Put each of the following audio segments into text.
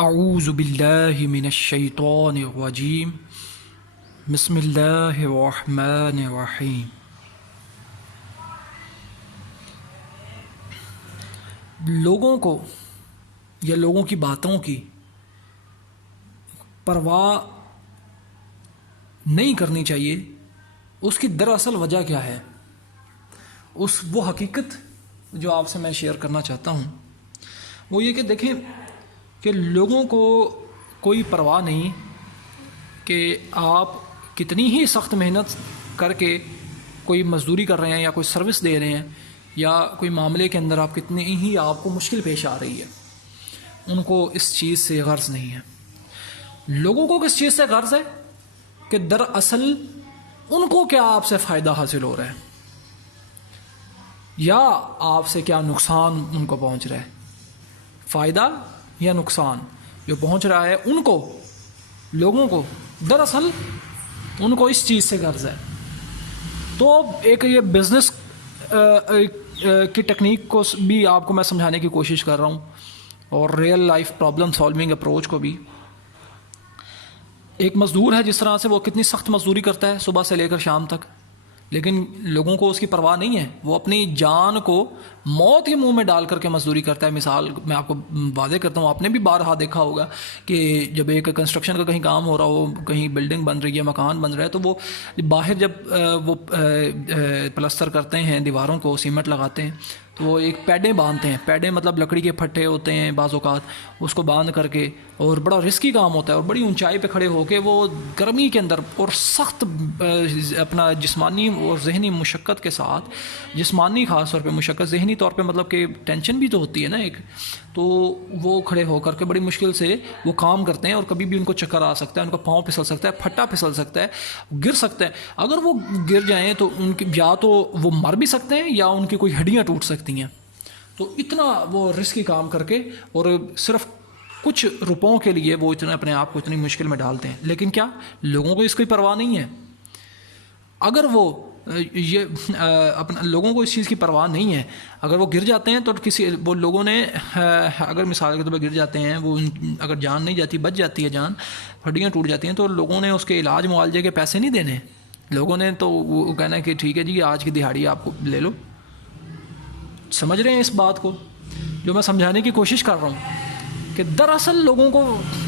اعوذ باللہ من الشیطان الرجیم بسم اللہ الرحمن الرحیم۔ لوگوں کو یا لوگوں کی باتوں کی پرواہ نہیں کرنی چاہیے۔ اس کی دراصل وجہ کیا ہے؟ وہ حقیقت جو آپ سے میں شیئر کرنا چاہتا ہوں وہ یہ کہ دیکھیں کہ لوگوں کو کوئی پرواہ نہیں کہ آپ کتنی ہی سخت محنت کر کے کوئی مزدوری کر رہے ہیں یا کوئی سروس دے رہے ہیں یا کوئی معاملے کے اندر آپ کتنی ہی آپ کو مشکل پیش آ رہی ہے، ان کو اس چیز سے غرض نہیں ہے۔ لوگوں کو کس چیز سے غرض ہے کہ دراصل ان کو کیا آپ سے فائدہ حاصل ہو رہا ہے یا آپ سے کیا نقصان ان کو پہنچ رہا ہے۔ فائدہ یا نقصان جو پہنچ رہا ہے ان کو، لوگوں کو، دراصل ان کو اس چیز سے غرض ہے۔ تو ایک یہ بزنس کی ٹیکنیک کو بھی آپ کو میں سمجھانے کی کوشش کر رہا ہوں، اور real life problem solving approach کو بھی۔ ایک مزدور ہے، جس طرح سے وہ کتنی سخت مزدوری کرتا ہے صبح سے لے کر شام تک، لیکن لوگوں کو اس کی پرواہ نہیں ہے۔ وہ اپنی جان کو موت کے منہ میں ڈال کر کے مزدوری کرتا ہے۔ مثال میں آپ کو واضح کرتا ہوں، آپ نے بھی بارہا دیکھا ہوگا کہ جب ایک کنسٹرکشن کا کہیں کام ہو رہا ہو، کہیں بلڈنگ بن رہی ہے، مکان بن رہا ہے، تو وہ باہر جب وہ پلستر کرتے ہیں، دیواروں کو سیمنٹ لگاتے ہیں، تو وہ ایک پیڈیں باندھتے ہیں۔ پیڈیں مطلب لکڑی کے پھٹے ہوتے ہیں بعض اوقات، اس کو باندھ کر کے، اور بڑا رسکی کام ہوتا ہے، اور بڑی اونچائی پہ کھڑے ہو کے وہ گرمی کے اندر اور سخت اپنا جسمانی اور ذہنی مشقت کے ساتھ، جسمانی خاص طور پہ مشقت، ذہنی طور پہ مطلب کہ ٹینشن بھی تو ہوتی ہے نا ایک، تو وہ کھڑے ہو کر کے بڑی مشکل سے وہ کام کرتے ہیں، اور کبھی بھی ان کو چکر آ سکتا ہے، ان کا پاؤں پھسل سکتا ہے، پھٹا پھسل سکتا ہے، گر سکتا ہے۔ اگر وہ گر جائیں تو ان کی یا تو وہ مر بھی سکتے ہیں یا ان کی کوئی ہڈیاں ٹوٹ سکتی ہیں۔ تو اتنا وہ رسکی کام کر کے اور صرف کچھ روپوں کے لیے وہ اتنا اپنے آپ کو اتنی مشکل میں ڈالتے ہیں، لیکن کیا لوگوں کو اس کی پرواہ نہیں ہے؟ اگر وہ اپنا لوگوں کو اس چیز کی پرواہ نہیں ہے، اگر وہ گر جاتے ہیں تو وہ لوگوں نے اگر مثال کے طور پہ گر جاتے ہیں، وہ اگر جان نہیں جاتی، بچ جاتی ہے جان، ہڈیاں ٹوٹ جاتی ہیں، تو لوگوں نے اس کے علاج معالجے کے پیسے نہیں دینے۔ لوگوں نے تو وہ کہنا ہے کہ ٹھیک ہے جی، آج کی دہاڑی آپ کو لے لو۔ سمجھ رہے ہیں اس بات کو جو میں سمجھانے کی کوشش کر رہا ہوں کہ دراصل لوگوں کو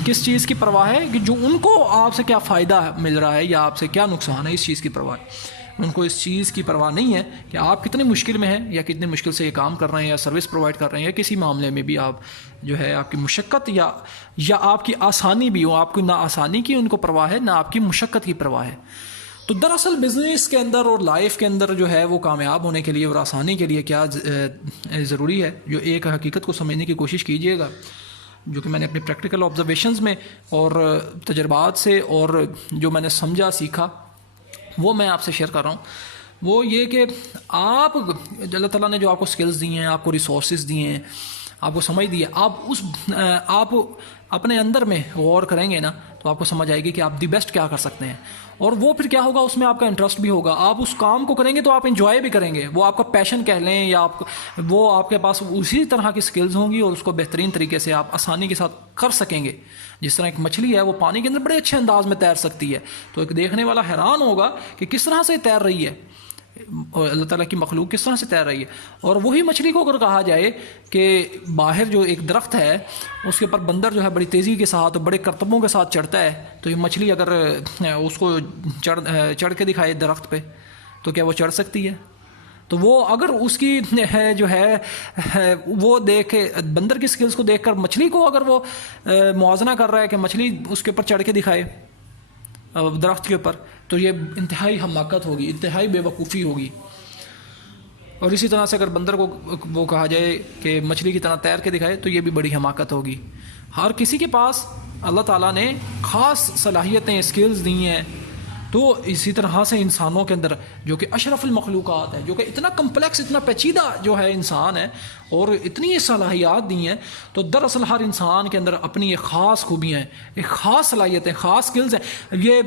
کس چیز کی پرواہ ہے کہ جو ان کو آپ سے کیا فائدہ مل رہا ہے یا آپ سے کیا نقصان ہے، اس چیز کی پرواہ ہے۔ ان کو اس چیز کی پرواہ نہیں ہے کہ آپ کتنی مشکل میں ہیں یا کتنی مشکل سے یہ کام کر رہے ہیں یا سروس پرووائڈ کر رہے ہیں، یا کسی معاملے میں بھی آپ جو ہے آپ کی مشقت یا آپ کی آسانی بھی ہو، آپ کو نہ آسانی کی ان کو پرواہ ہے، نہ آپ کی مشقت کی پرواہ ہے۔ تو دراصل بزنس کے اندر اور لائف کے اندر جو ہے وہ کامیاب ہونے کے لیے اور آسانی کے لیے کیا ضروری ہے، جو ایک حقیقت کو سمجھنے کی کوشش کیجیے گا، جو کہ میں نے اپنی پریکٹیکل آبزرویشنز میں اور تجربات سے اور جو میں نے سمجھا سیکھا وہ میں آپ سے شیئر کر رہا ہوں۔ وہ یہ کہ آپ، اللہ تعالیٰ نے جو آپ کو سکلز دی ہیں، آپ کو ریسورسز دیے ہیں، آپ کو سمجھ دی ہے، آپ اپنے اندر میں غور کریں گے نا تو آپ کو سمجھ آئے گی کہ آپ دی بیسٹ کیا کر سکتے ہیں، اور وہ پھر کیا ہوگا، اس میں آپ کا انٹرسٹ بھی ہوگا۔ آپ اس کام کو کریں گے تو آپ انجوائے بھی کریں گے، وہ آپ کا پیشن کہہ لیں یا وہ آپ کے پاس اسی طرح کی سکلز ہوں گی، اور اس کو بہترین طریقے سے آپ آسانی کے ساتھ کر سکیں گے۔ جس طرح ایک مچھلی ہے، وہ پانی کے اندر بڑے اچھے انداز میں تیر سکتی ہے، تو ایک دیکھنے والا حیران ہوگا کہ کس طرح سے تیر رہی ہے، اور اللہ تعالیٰ کی مخلوق کس طرح سے تیر رہی ہے۔ اور وہی مچھلی کو اگر کہا جائے کہ باہر جو ایک درخت ہے اس کے اوپر بندر جو ہے بڑی تیزی کے ساتھ اور بڑے کرتبوں کے ساتھ چڑھتا ہے، تو یہ مچھلی اگر اس کو چڑھ کے دکھائے درخت پہ تو کیا وہ چڑھ سکتی ہے؟ تو وہ اگر اس کی جو ہے وہ دیکھ کے بندر کی سکلز کو دیکھ کر مچھلی کو اگر وہ موازنہ کر رہا ہے کہ مچھلی اس کے اوپر چڑھ کے دکھائے درخت کے اوپر، تو یہ انتہائی حماقت ہوگی، انتہائی بے وقوفی ہوگی۔ اور اسی طرح سے اگر بندر کو وہ کہا جائے کہ مچھلی کی طرح تیر کے دکھائے تو یہ بھی بڑی حماقت ہوگی۔ ہر کسی کے پاس اللہ تعالیٰ نے خاص صلاحیتیں، اسکلز دی ہیں، تو اسی طرح سے انسانوں کے اندر جو کہ اشرف المخلوقات ہے، جو کہ اتنا کمپلیکس، اتنا پیچیدہ جو ہے انسان ہے، اور اتنی صلاحیات دی ہیں، تو دراصل ہر انسان کے اندر اپنی ایک خاص خوبیاں ہیں، ایک خاص صلاحیتیں، خاص سکلز ہیں۔ یہ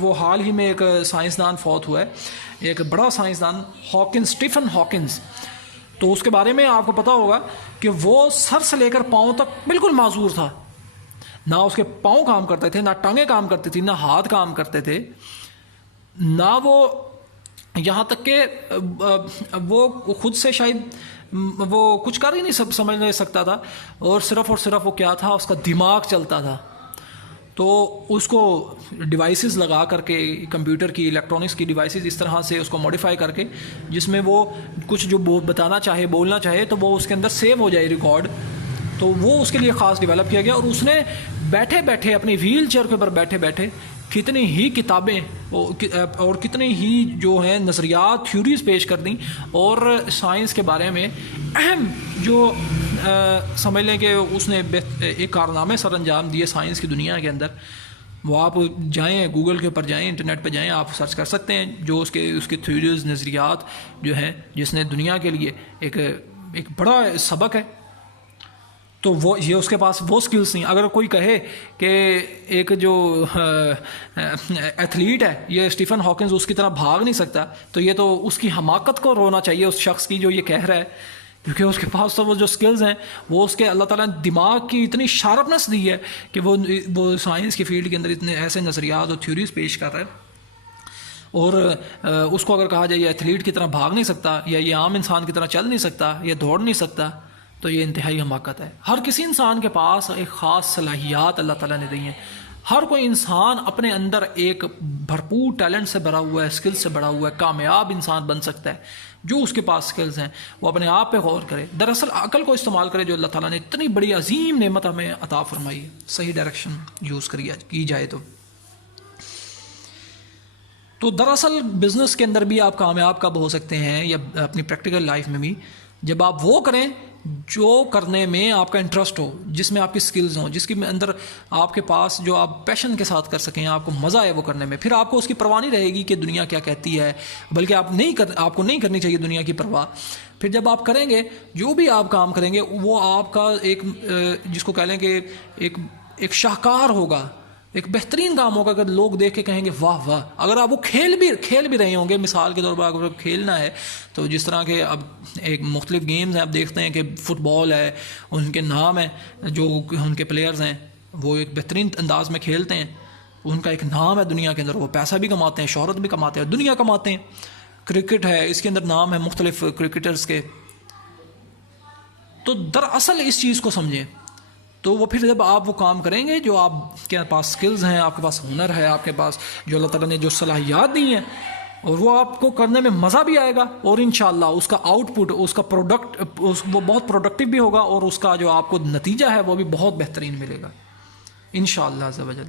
وہ حال ہی میں ایک سائنسدان فوت ہوا ہے، ایک بڑا سائنسدان اسٹیفن ہاکنز، تو اس کے بارے میں آپ کو پتہ ہوگا کہ وہ سر سے لے کر پاؤں تک بالکل معذور تھا، نہ اس کے پاؤں کام کرتے تھے، نہ ٹانگیں کام کرتی تھی، نہ ہاتھ کام کرتے تھے، نہ وہ یہاں تک کہ وہ خود سے شاید وہ کچھ کر ہی نہیں سمجھ نہیں سکتا تھا، اور صرف وہ کیا تھا، اس کا دماغ چلتا تھا. تو اس کو ڈیوائسز لگا کر کے، کمپیوٹر کی، الیکٹرانکس کی ڈیوائسز اس طرح سے اس کو ماڈیفائی کر کے، جس میں وہ کچھ جو بتانا چاہے، بولنا چاہے، تو وہ اس کے اندر سیو ہو جائے ریکارڈ. تو وہ اس کے لیے خاص ڈیولپ کیا گیا، اور اس نے بیٹھے بیٹھے اپنی ویل چیئر کے اوپر بیٹھے بیٹھے کتنی ہی کتابیں اور کتنے ہی جو ہیں نظریات، تھیوریز پیش کر دیں، اور سائنس کے بارے میں اہم جو سمجھ لیں کہ اس نے ایک کارنامے سر انجام دیے سائنس کی دنیا کے اندر. وہ آپ جائیں گوگل کے اوپر جائیں، انٹرنیٹ پہ جائیں، آپ سرچ کر سکتے ہیں جو اس کے تھیوریز، نظریات جو ہیں، جس نے دنیا کے لیے ایک بڑا سبق ہے. تو وہ یہ اس کے پاس وہ سکلز نہیں. اگر کوئی کہے کہ ایک جو ایتھلیٹ ہے یہ اسٹیفن ہاکنز اس کی طرح بھاگ نہیں سکتا، تو یہ تو اس کی حماقت کو رونا چاہیے اس شخص کی جو یہ کہہ رہا ہے، کیونکہ اس کے پاس تو وہ جو سکلز ہیں، وہ اس کے اللہ تعالیٰ نے دماغ کی اتنی شارپنس دی ہے کہ وہ سائنس کی فیلڈ کے اندر اتنے ایسے نظریات اور تھیوریز پیش کر رہا ہے. اور اس کو اگر کہا جائے یہ ایتھلیٹ کی طرح بھاگ نہیں سکتا، یا یہ عام انسان کی طرح چل نہیں سکتا، یا دوڑ نہیں سکتا، تو یہ انتہائی حماقت ہے. ہر کسی انسان کے پاس ایک خاص صلاحیات اللہ تعالیٰ نے دی ہیں. ہر کوئی انسان اپنے اندر ایک بھرپور ٹیلنٹ سے بھرا ہوا ہے، اسکل سے بھرا ہوا ہے. کامیاب انسان بن سکتا ہے جو اس کے پاس اسکلز ہیں. وہ اپنے آپ پہ غور کرے، دراصل عقل کو استعمال کرے جو اللہ تعالیٰ نے اتنی بڑی عظیم نعمت ہمیں عطا فرمائی ہے. صحیح ڈائریکشن یوز کی جائے تو دراصل بزنس کے اندر بھی آپ کامیاب کب ہو سکتے ہیں، یا اپنی پریکٹیکل لائف میں بھی، جب آپ وہ کریں جو کرنے میں آپ کا انٹرسٹ ہو، جس میں آپ کی سکلز ہوں، جس کے اندر آپ کے پاس جو آپ پیشن کے ساتھ کر سکیں، آپ کو مزہ ہے وہ کرنے میں. پھر آپ کو اس کی پرواہ نہیں رہے گی کہ دنیا کیا کہتی ہے، بلکہ آپ کو نہیں کرنی چاہیے دنیا کی پرواہ. پھر جب آپ کریں گے، جو بھی آپ کام کریں گے، وہ آپ کا ایک جس کو کہہ لیں کہ ایک شاہکار ہوگا، ایک بہترین کام ہوگا کہ لوگ دیکھ کے کہیں گے واہ واہ. اگر آپ وہ کھیل بھی رہے ہوں گے، مثال کے طور پر اگر کھیلنا ہے تو جس طرح کے اب ایک مختلف گیمز ہیں، آپ دیکھتے ہیں کہ فٹ بال ہے، ان کے نام ہیں، جو ان کے پلیئرز ہیں وہ ایک بہترین انداز میں کھیلتے ہیں، ان کا ایک نام ہے دنیا کے اندر، وہ پیسہ بھی کماتے ہیں، شہرت بھی کماتے ہیں، دنیا کماتے ہیں. کرکٹ ہے، اس کے اندر نام ہے مختلف کرکٹرز کے. تو دراصل اس چیز کو سمجھیں، تو وہ پھر جب آپ وہ کام کریں گے جو آپ کے پاس سکلز ہیں، آپ کے پاس ہنر ہے، آپ کے پاس جو اللہ تعالیٰ نے جو صلاحیات دی ہیں، اور وہ آپ کو کرنے میں مزہ بھی آئے گا، اور انشاءاللہ اس کا آؤٹ پٹ، اس کا پروڈکٹ وہ بہت پروڈکٹیو بھی ہوگا، اور اس کا جو آپ کو نتیجہ ہے وہ بھی بہت بہترین ملے گا انشاءاللہ عز و جل.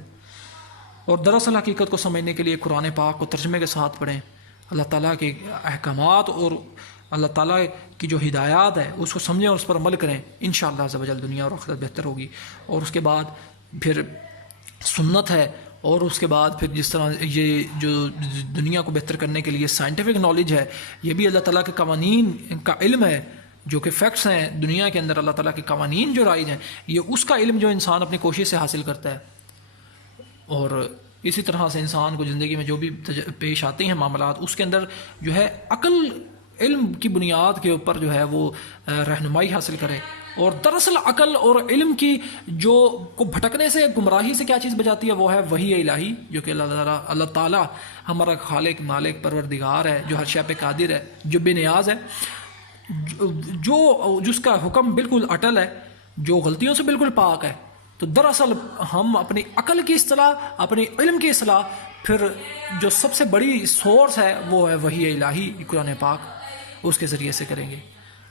اور دراصل حقیقت کو سمجھنے کے لیے قرآن پاک کو ترجمے کے ساتھ پڑھیں، اللہ تعالیٰ کے احکامات اور اللہ تعالیٰ کی جو ہدایات ہے اس کو سمجھیں اور اس پر عمل کریں. انشاءاللہ عز و جل دنیا اور آخرت بہتر ہوگی. اور اس کے بعد پھر سنت ہے، اور اس کے بعد پھر جس طرح یہ جو دنیا کو بہتر کرنے کے لیے سائنٹیفک نالج ہے، یہ بھی اللہ تعالیٰ کے قوانین کا علم ہے، جو کہ فیکٹس ہیں دنیا کے اندر، اللہ تعالیٰ کے قوانین جو رائج ہیں، یہ اس کا علم جو انسان اپنی کوشش سے حاصل کرتا ہے. اور اسی طرح سے انسان کو زندگی میں جو بھی پیش آتے ہیں معاملات، اس کے اندر جو ہے عقل علم کی بنیاد کے اوپر جو ہے وہ رہنمائی حاصل کرے. اور دراصل عقل اور علم کی جو کو بھٹکنے سے، گمراہی سے کیا چیز بچاتی ہے، وہ ہے وحی الہی، جو کہ اللہ تعالیٰ ہمارا خالق، مالک، پروردگار ہے، جو ہر شے پہ قادر ہے، جو بے نیاز ہے، جس کا حکم بالکل اٹل ہے، جو غلطیوں سے بالکل پاک ہے. تو دراصل ہم اپنی عقل کی اصلاح، اپنی علم کی اصلاح، پھر جو سب سے بڑی سورس ہے وہ ہے وحی الہی، قرآن پاک، اس کے ذریعے سے کریں گے.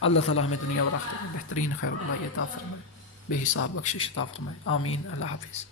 اللہ تعالیٰ ہمیں دنیا اور آخرت میں بہترین خیر و بھلائی عطا فرمائے، بے حساب بخشش عطا فرمائے. آمین. اللہ حافظ.